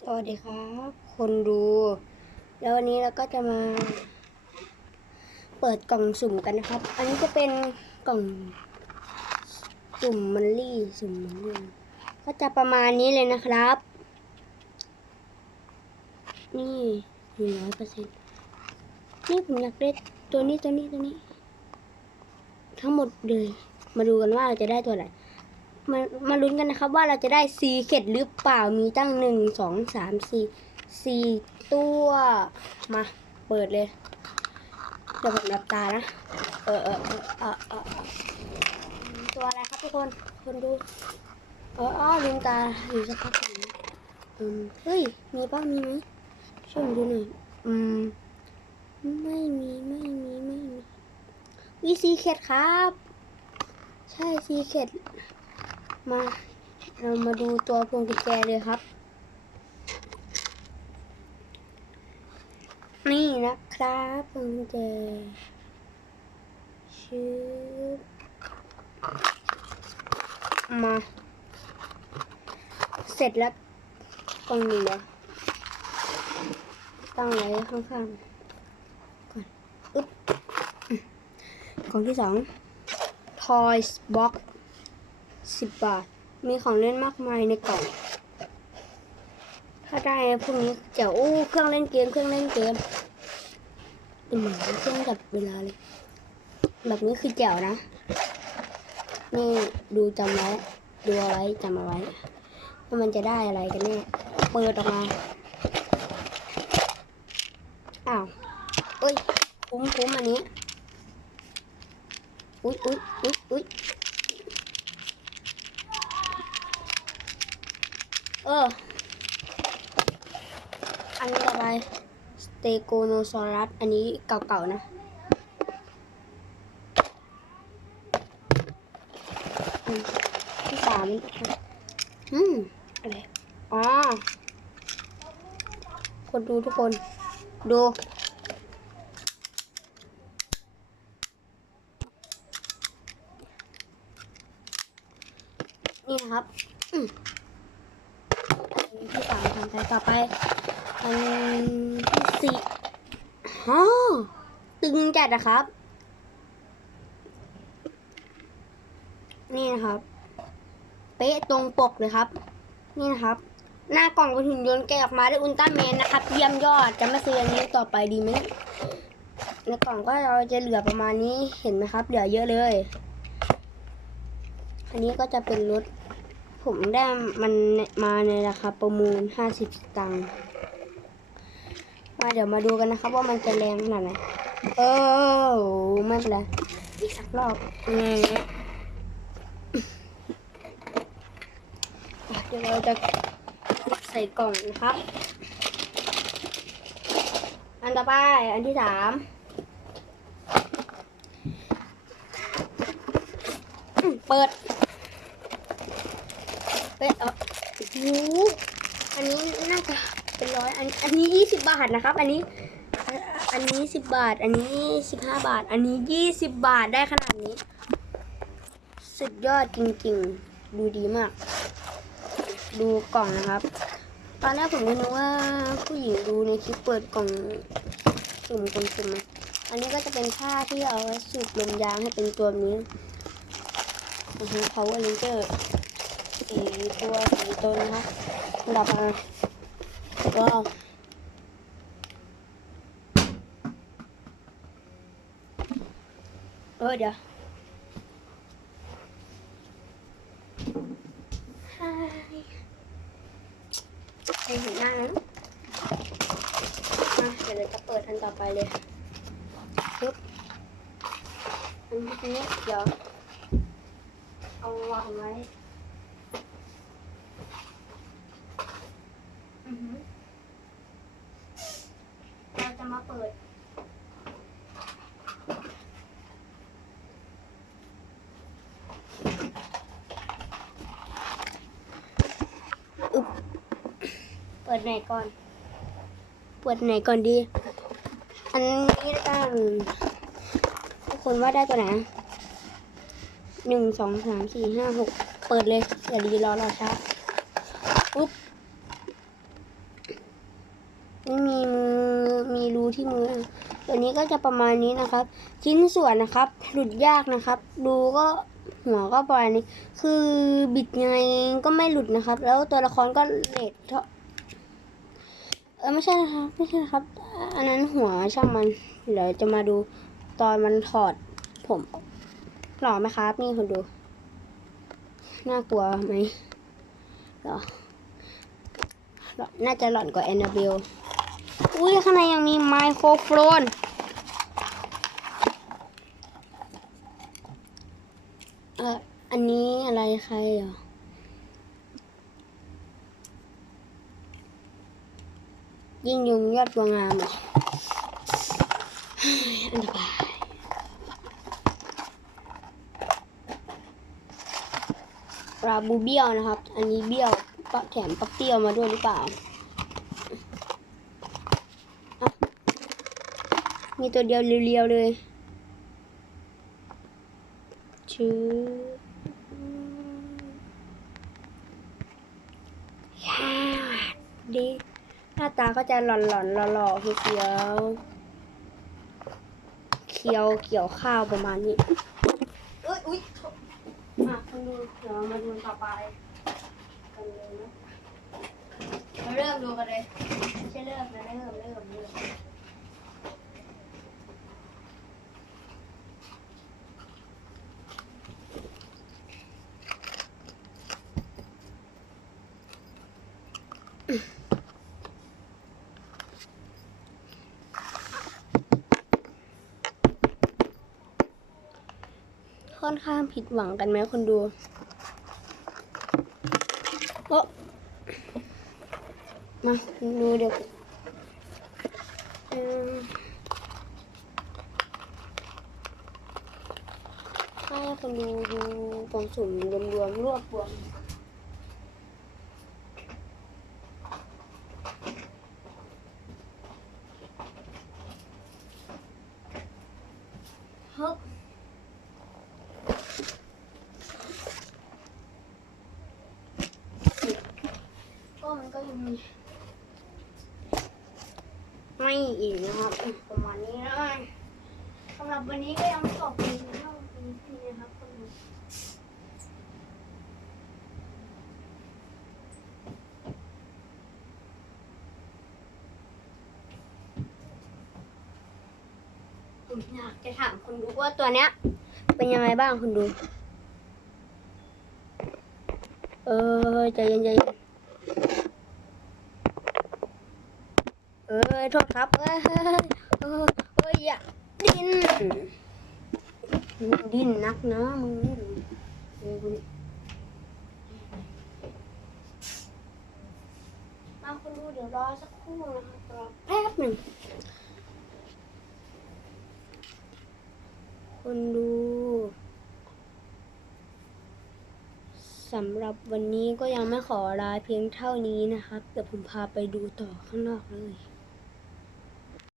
สวัสดีครับ คนดู แล้ววันนี้เราก็จะมา เปิดกล่องสุ่มกันนะครับ อันนี้จะเป็นกล่องสุ่มมันลี่สุ่มมันลี่ก็จะประมาณนี้เลยนะครับ นี่หนึ่งร้อยเปอร์เซ็นต์นี่ผมอยากได้ตัวนี้ตัวนี้ตัวนี้ ทั้งหมดเลย มาดูกันว่าเราจะได้ตัวอะไร มามาลุ้นกันนะครับว่าเราจะได้ซีเข็ดหรือเปล่ามีตั้งหนึ่งสองสามสี่สี่ตัวมาเปิดเลยเดี๋ยวผมหลับตานะเออเออเออเออออออตัวอะไรครับทุกคนคนดูเอออ๋อลืมตาอยู่สักพักหนึ่งอืมเฮ้ยมีป้ามีไหมช่วยผมดูหน่อยอืมไม่มีไม่มีไม่มีวีซีเข็ดครับ ใช่ซีเข็ด มาเรามาดูตัวพวงกุญแจเลยครับ นี่นะครับพวงกุญแจชื่อมา เสร็จแล้วกล่องนี้เลยตั้งไว้ข้างๆก่อน อึ๊บอืมกล่องที่สอง Toys Box สิบบาท มีของเล่นมากมายในกล่อง ถ้าได้พวกนี้จ๋วอู้เครื่องเล่นเกม เครื่องเล่นเกมเป็นเหมือนเครื่องจับเวลาเลย แบบนี้คือแจ๋วนะ นี่ดูจำไว้ดูเอาไว้จำเอาไว้ว่ามันจะได้อะไรกันแน่ เปิดออกมา อ้าวเอ้ย คุ้มคุ้มอันนี้ อุ๊ยอุ๊ยอุ๊ยอุ๊ย เออ อันนี้อะไรสเตโกโนซอรัส อันนี้เก่าๆนะอืมที่สามอืมอะไรอ๋อ คนดูทุกคน ดูนี่นะครับ วันที่สามทำไปต่อไปอันที่สี่ฮ่อตึงจัดนะครับ นี่นะครับ เป๊ะตรงปกเลยครับ นี่นะครับ หน้ากล่องเป็นหุ่นยนต์แกะออกมาด้วยอุลตร้าแมนนะครับ เยี่ยมยอดจะมาซื้ออันนี้ต่อไปดีไหมในกล่องก็เราจะเหลือประมาณนี้เห็นไหมครับ เหลือเยอะเลย อันนี้ก็จะเป็นรถ ผมได้มันมาในราคาประมูล 50ตังค์มาเดี๋ยวมาดูกันนะครับว่ามันจะแรงขนาดไหนเออไม่เป็นไรอีกสักรอบแง่เดี๋ยวเราจะใส่กล่องนะครับ อันต่อไปอันที่สามเปิด เป๊ะเออโอ้โหอันนี้น่าจะเป็นร้อยอันอันนี้ยี่สิบบาทนะครับ อันนี้ อันนี้สิบบาท อันนี้สิบห้าบาท อันนี้ยี่สิบบาทได้ขนาดนี้ สุดยอดจริงๆ ดูดีมาก ดูกล่องนะครับ ตอนแรกผมไม่รู้ว่าผู้หญิงดูในคลิปเปิดกล่องสุ่มคนสุ่มอะอันนี้ก็จะเป็นผ้าที่เอาไว้สูบลมยางให้เป็นตัวนี้นะฮะ power ranger สีตัวสีตัวนะคะดับมาว้าวเออเดี๋ยวไปเห็นหน้าแล้วมาเดี๋ยวเราจะเปิดอันต่อไปเลยปึ๊บอันนี้เดี๋ยวเอาวางไว้ อือหือ เราจะมาเปิด อึบเปิดไหนก่อน เปิดไหนก่อนดี อันนี้กันทุกคนว่าได้ตัวไหนหนึ่งสองสามสี่ห้าหกเปิดเลยอย่ารีรอรอช้าปุ๊บ ดู ที่มือตัวนี้ก็จะประมาณนี้นะครับ ชิ้นส่วนนะครับ หลุดยากนะครับ ดูก็หัวก็ประมาณนี้ คือบิดยังไงก็ไม่หลุดนะครับ แล้วตัวละครก็เลทเท่าเออไม่ใช่นะครับไม่ใช่นะครับ อันนั้นหัวช่างมันเดี๋ยวจะมาดูตอนมันถอดผมหล่อไหมครับ นี่คุณดู น่ากลัวไหมหรอหล่อน่าจะหล่อนกว่าแอนนาเบล อุ้ยข้างในยังมีไมโครโฟนเอออันนี้อะไรใครเหรอยิ่งยุงยอดบัวงามเหรอเฮ้ยอันตรายปลาบูเบี้ยวนะครับ อันนี้เบี้ยวปะแถมปักเตี้ยวมาด้วยหรือเปล่า มีตัวเดียวเรียวๆเลยชื่อดีหน้าตาก็จะหลอนๆหล่อๆเขียวเขียวเขียวข้าวประมาณนี้เอ้ยอุ้ยอะคุณดูเดี๋ยวมาดูต่อไปกันเลยนะมาเริ่มดูกันเลยไม่ใช่เริ่มนะเริ่มเริ่มเริ่ม ค่อนข้างผิดหวังกันไหมคนดูโอะมาดูเดี๋ยวอืมให้คนดูดูกองสุ่มรวมรวมๆรวบรวมเฮ้ย ก็มันก็ยังมี ไม่อีกนะครับประมาณนี้แล้วสำหรับวันนี้ก็ยังไม่จบปีเท่าปีที่นะครับคนดูผมอยากจะถามคุณดูว่าตัวเนี้ย เป็นยังไงบ้างคุณดู เออใจเย็นใจเย็น อ้ยโทษครับเอ้ยเอ้ยอยอย่าดิ้นดิ้นนักนะมึงมาคุณดูเดี๋ยวรอสักครู่นะครับรอแป๊บหนึ่งคุณดูสำหรับวันนี้ก็ยังไม่ขอลาเพียงเท่านี้นะครับ เดี๋ยวผมพาไปดูต่อข้างนอกเลย